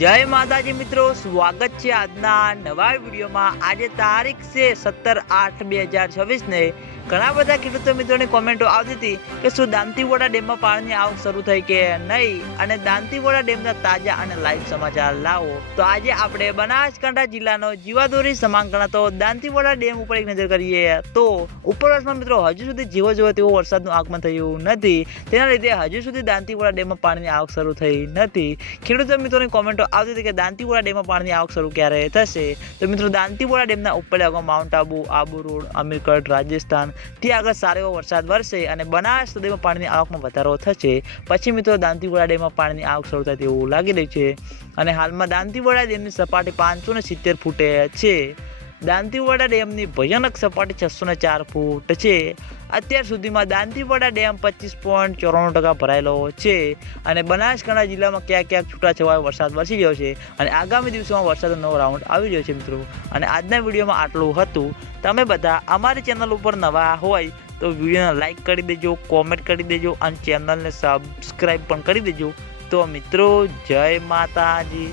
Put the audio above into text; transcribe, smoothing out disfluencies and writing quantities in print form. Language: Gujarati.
જય માતાજી મિત્રો, સ્વાગત છે આજના નવા વિડીયોમાં। આજે તારીખ છે 17/8/2026 ને ઘણા બધા ખેડૂતો મિત્રોની કોમેન્ટો આવતી હતી કે શું દાંતીવાડા ડેમમાં પાણીની આવક શરૂ થઈ કે નહીં, અને દાંતીવાડા ડેમના તાજા અને લાઈવ સમાચાર લાવો। તો આજે આપણે બનાસકાંઠા જિલ્લાનો જીવાદોરી સમાન ગણાતો દાંતીવાડા ડેમ ઉપર એક નજર કરીએ તો ઉપરવાસમાં મિત્રો હજુ સુધી જેવો તેવો વરસાદનું આગમન થયું નથી, તેના લીધે હજુ સુધી દાંતીવાડા ડેમમાં પાણીની આવક શરૂ થઈ નથી। ખેડૂતો મિત્રોની કોમેન્ટો આવતી હતી કે દાંતીવાડા ડેમમાં પાણીની આવક શરૂ ક્યારે થશે। તો મિત્રો દાંતીવાડા ડેમના ઉપરલા ગામ માઉન્ટ આબુ રોડ, અમીરગઢ, રાજસ્થાન ત્યાં આગળ સારો એવો વરસાદ વરસે અને બનાસ નદીમાં પાણીની આવકમાં વધારો થશે। પછી મિત્રો દાંતીવાડા ડેમમાં પાણીની આવક શરૂ થાય તેવું લાગી રહ્યું છે અને હાલમાં દાંતીવાડા ડેમની સપાટી 570 ફૂટે છે। દાંતીવાડા ડેમની ભયાનક સપાટી 604 ફૂટ છે। અત્યાર સુધીમાં દાંતીવાડા ડેમ 25.94% ભરાયેલો છે અને બનાસકાંઠા જિલ્લામાં ક્યાંક છૂટાછવાયો વરસાદ વરસી રહ્યો છે અને આગામી દિવસોમાં વરસાદનો નવો રાઉન્ડ આવી રહ્યો છે મિત્રો। અને આજના વિડીયોમાં આટલું હતું। તમે બધા અમારી ચેનલ ઉપર નવા હોય તો વિડીયોને લાઈક કરી દેજો, કોમેન્ટ કરી દેજો અને ચેનલને સબસ્ક્રાઈબ પણ કરી દેજો। તો મિત્રો જય માતાજી।